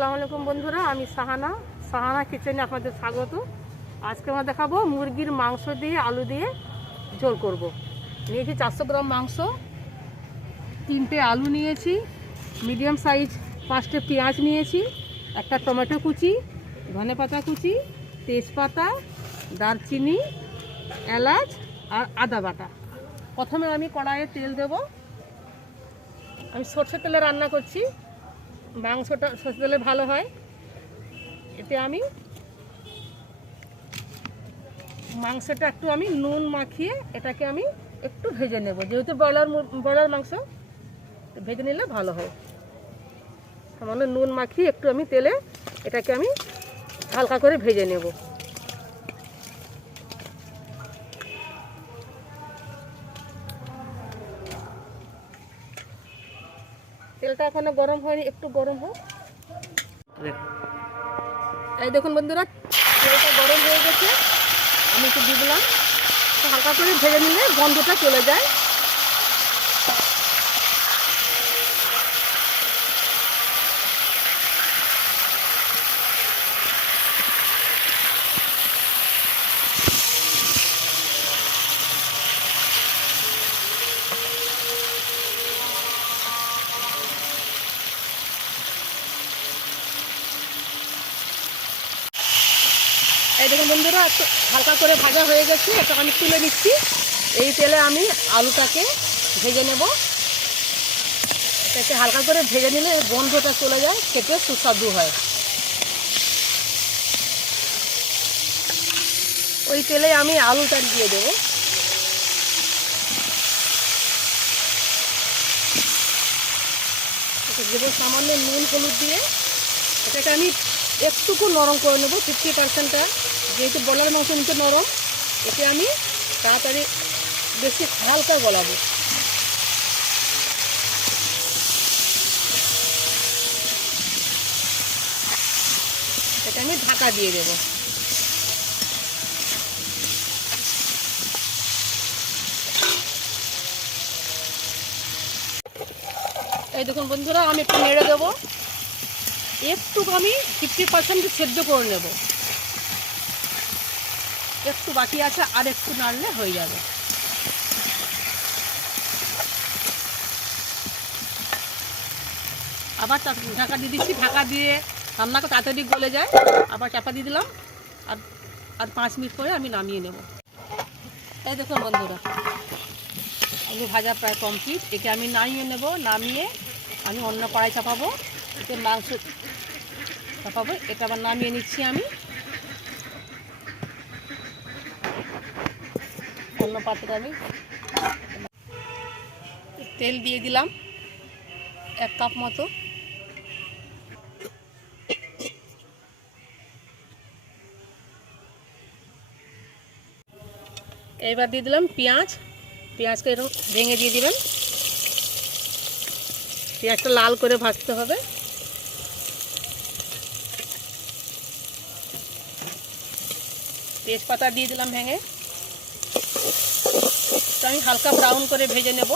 আসসালামু আলাইকুম বন্ধুরা, আমি সাহানা কিচেনে আপনাদের স্বাগত। আজকে আমরা দেখাবো মুরগির মাংস দিয়ে আলু দিয়ে ঝোল করব। নিয়েছি 400 গ্রাম মাংস, 3টে আলু নিয়েছি, মিডিয়াম সাইজ 5টে পেঁয়াজ নিয়েছি, একটা টমেটো কুচি, ধনেপাতা কুচি, তেজপাতা, দারচিনি, এলাচ আর আদা বাটা। প্রথমে আমি কড়াইয়ে তেল দেব। আমি সরষের তেলে রান্না করছি, মাংসটা সরষের তেলে ভালো হয়। এতে আমি মাংসটা একটু নুন মাখিয়ে এটাকে আমি একটু ভেজে নেব, যেহেতু ব্রয়লার মাংস ভেজে নিলে ভালো হয়। সামান্য নুন মাখিয়ে একটু আমি তেলে এটাকে আমি হালকা করে ভেজে নেব। তেলটা এখনো গরম হয়নি, একটু গরম হোক। এই দেখুন বন্ধুরা, তেলটা গরম হয়ে গেছে, আমি একটু দিয়ে দিলাম। হালকা করে ভেজে নিলে গন্ধটা চলে যায়। এই দেখুন বন্ধুরা, একটু হালকা করে ভাজা হয়ে গেছে, এটা আমি তুলে নিচ্ছি। এই তেলে আমি আলুটাকে ভেজে নেব। এটাকে হালকা করে ভেজে নিলে গন্ধটা চলে যায়, খেতে সুস্বাদু হয়। ওই তেলে আমি আলুটা দিয়ে দেব। দেবো সামান্য নুন হলুদ দিয়ে। এটাকে আমি একটুকু নরম করে নেবো, 50%টা, যেহেতু ব্রয়লার মাংস নিচে নরম, এতে আমি তাড়াতাড়ি বেশি হালকা গলাবো। এটা আমি ঢাকা দিয়ে দেব। এই দেখুন বন্ধুরা, আমি একটু নেড়ে দেবো। একটু আমি 50% সেদ্ধ করে নেব, একটু বাকি আছে, আর একটু নাড়লে হয়ে যাবে। আবার ঢাকা দিয়ে দিচ্ছি, ঢাকা দিয়ে রান্না করে তাড়াতাড়ি গলে যায়। আবার চাপা দিয়ে দিলাম, আর 5 মিনিট পরে আমি নামিয়ে নেব। এই দেখুন বন্ধুরা, আলু ভাজা প্রায় কমপ্লিট। একে আমি নামিয়ে নেব। নামিয়ে আমি অন্য কড়াই চাপাবো, এতে মাংস চাপাবো। এটা আবার নামিয়ে নিচ্ছি আমি অন্য পাত্রে। আমি তেল দিয়ে দিলাম 1 কাপ মতো। এবার দিয়ে দিলাম পেঁয়াজকে এরকম ভেঙে দিয়ে দিবেন। পেঁয়াজটা লাল করে ভাজতে হবে। তেজপাতা দিয়ে দিলাম ভেঙে। তো আমি হালকা ব্রাউন করে ভেজে নেব।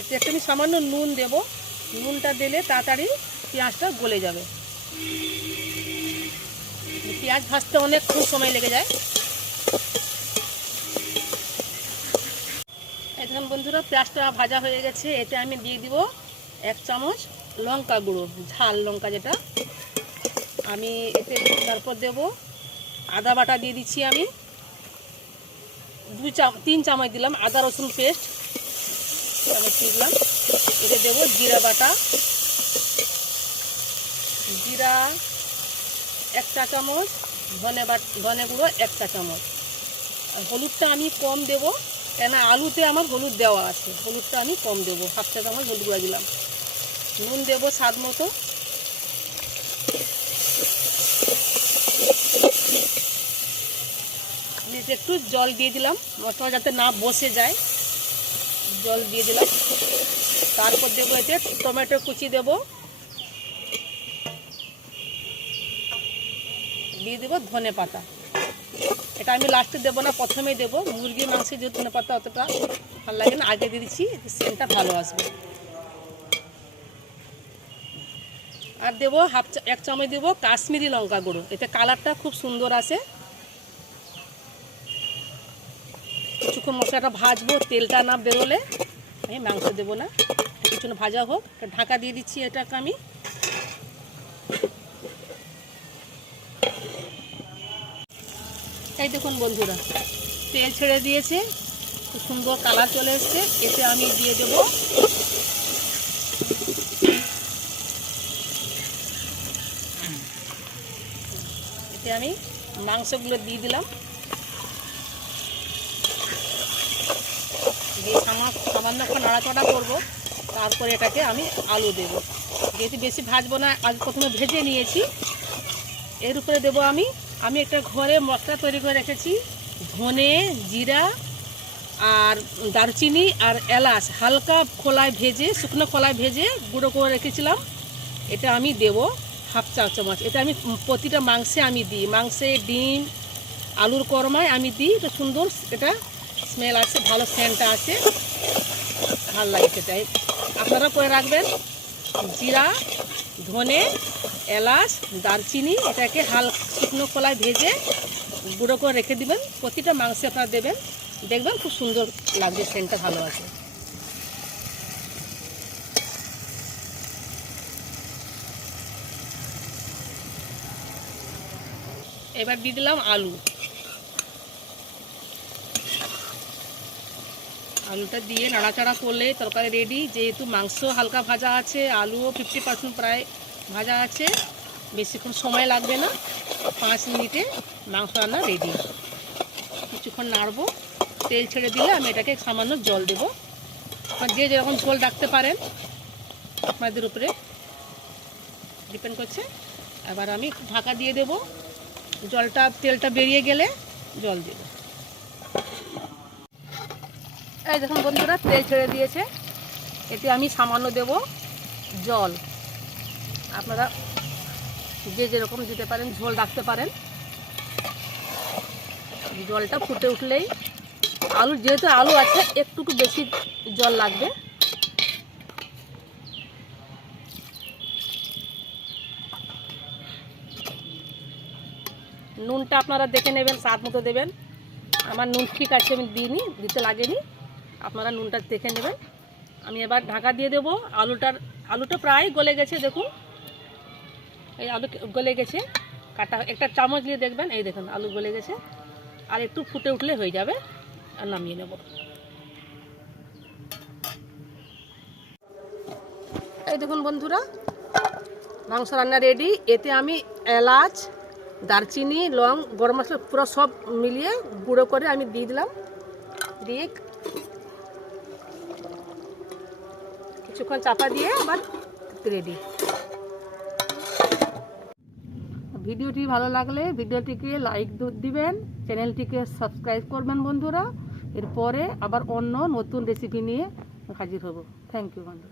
এতে একটু আমি সামান্য নুন দেব। নুনটা দিলে তাড়াতাড়ি পেঁয়াজটা গলে যাবে। পেঁয়াজ ভাজতে অনেকক্ষণ সময় লেগে যায়। এখন বন্ধুরা, পেঁয়াজটা ভাজা হয়ে গেছে। এতে আমি দিয়ে দিব 1 চামচ লঙ্কা গুঁড়ো, ঝাল লঙ্কা যেটা। আমি এতে তারপর দেব আদা বাটা দিয়ে দিচ্ছি। আমি 3 চামচ দিলাম আদা রসুন পেস্ট, চামচ দিলাম। এতে দেব জিরা বাটা, জিরা 1 চা চামচ, ধনে গুঁড়ো 1 চা চামচ। আর হলুদটা আমি কম দেব, কেন আলুতে আমার হলুদ দেওয়া আছে। হলুদটা আমি কম দেব, 1/2 চা চামচ হলুদ গুঁড়া দিলাম। নুন দেব স্বাদ মতো। একটু জল দিয়ে দিলাম, মশলা যাতে না বসে যায়, জল দিয়ে দিলাম। তারপর দেবো এতে টমেটো কুচি দেব, দিয়ে দেবো ধনে পাতা। এটা আমি লাস্টে দেবো না, প্রথমেই দেবো। মুরগির মাংসে যে ধনে পাতা অতটা ভালো লাগে না, আগে দিয়ে দিচ্ছি, সেন্টটা ভালো আসবে। আর দেবো এক চামচ দেবো কাশ্মীরি লঙ্কা গুঁড়ো, এতে কালারটা খুব সুন্দর আসে। কিছুক্ষণ মশলাটা ভাজবো, তেলটা না বেরোলে আমি মাংস দেবো না, কিছুক্ষণ ভাজা হোক। ঢাকা দিয়ে দিচ্ছি এটাকে আমি। এই দেখুন বন্ধুরা, তেল ছেড়ে দিয়েছে, খুব সুন্দর কালার চলে এসছে। এতে আমি দিয়ে দেবো আমি মাংসগুলো দিয়ে দিলাম, দিয়ে সামান্য একটু নাড়াচাড়া করবো। তারপরে এটাকে আমি আলু দেবো, যেহেতু বেশি ভাজবো না, আজ প্রথমে ভেজে নিয়েছি। এর উপরে দেবো আমি একটা ঘরে মশলা তৈরি করে রেখেছি, ধনে, জিরা আর দারচিনি আর এলাচ হালকা খোলায় ভেজে, শুকনো খোলায় ভেজে গুঁড়ো করে রেখেছিলাম। এটা আমি দেবো হাফ চা চামচ। এটা আমি প্রতিটা মাংসে আমি দিই, মাংসে, ডিম, আলুর কর্মায় আমি দিই। এটা সুন্দর, এটা স্মেল আছে, ভালো সেন্টটা আছে, ভালো লাগে সেটাই। আপনারা করে রাখবেন জিরা, ধনে, এলাচ, দারচিনি, এটাকে শুকনো খোলায় ভেজে গুঁড়ো করে রেখে দিবেন। প্রতিটা মাংসে আপনারা দেবেন, দেখবেন খুব সুন্দর লাগবে, সেন্টটা ভালো আছে। এবার দিয়ে দিলাম আলুটা দিয়ে নাড়াচাড়া করলে তরকারি রেডি। যেহেতু মাংস হালকা ভাজা আছে, আলুও 50% প্রায় ভাজা আছে, বেশিক্ষণ সময় লাগবে না, 5 মিনিটে মাংস রান্না রেডি। কিছুক্ষণ নাড়বো, তেল ছেড়ে দিলে আমি এটাকে সামান্য জল দেবো। যে যেরকম ঝোল রাখতে পারেন, আপনাদের উপরে ডিপেন্ড করছে। এবার আমি ঢাকা দিয়ে দেবো, তেলটা বেরিয়ে গেলে জল দেব। এই দেখুন বন্ধুরা, তেল ছেড়ে দিয়েছে, এতে আমি সামান্য দেব জল। আপনারা যে যেরকম দিতে পারেন, ঝোল রাখতে পারেন। জলটা ফুটে উঠলেই যেহেতু আলু আছে, একটু বেশি জল লাগবে। নুনটা আপনারা দেখে নেবেন, স্বাদ মতো দেবেন। আমার নুন ঠিক আছে, আমি দিতে লাগেনি, আপনারা নুনটা দেখে নেবেন। আমি এবার ঢাকা দিয়ে দেবো। আলুটা প্রায় গলে গেছে, দেখুন এই আলু গলে গেছে। কাটা একটা চামচ দিয়ে দেখবেন, এই দেখুন আলু গলে গেছে। আর একটু ফুটে উঠলে হয়ে যাবে, আর নামিয়ে নেব। এই দেখুন বন্ধুরা, মাংস রান্না রেডি। এতে আমি এলাচ, দারচিনি, লং, গরম মশলা পুরো সব মিলিয়ে গুঁড়ো করে আমি দিয়ে দিলাম। দিয়ে কিছুক্ষণ চাপা দিয়ে আবার রেডি। ভিডিওটি ভালো লাগলে ভিডিওটিকে লাইক দিবেন, চ্যানেলটিকে সাবস্ক্রাইব করবেন বন্ধুরা। এরপরে আবার অন্য নতুন রেসিপি নিয়ে হাজির হব। থ্যাংক ইউ বন্ধু।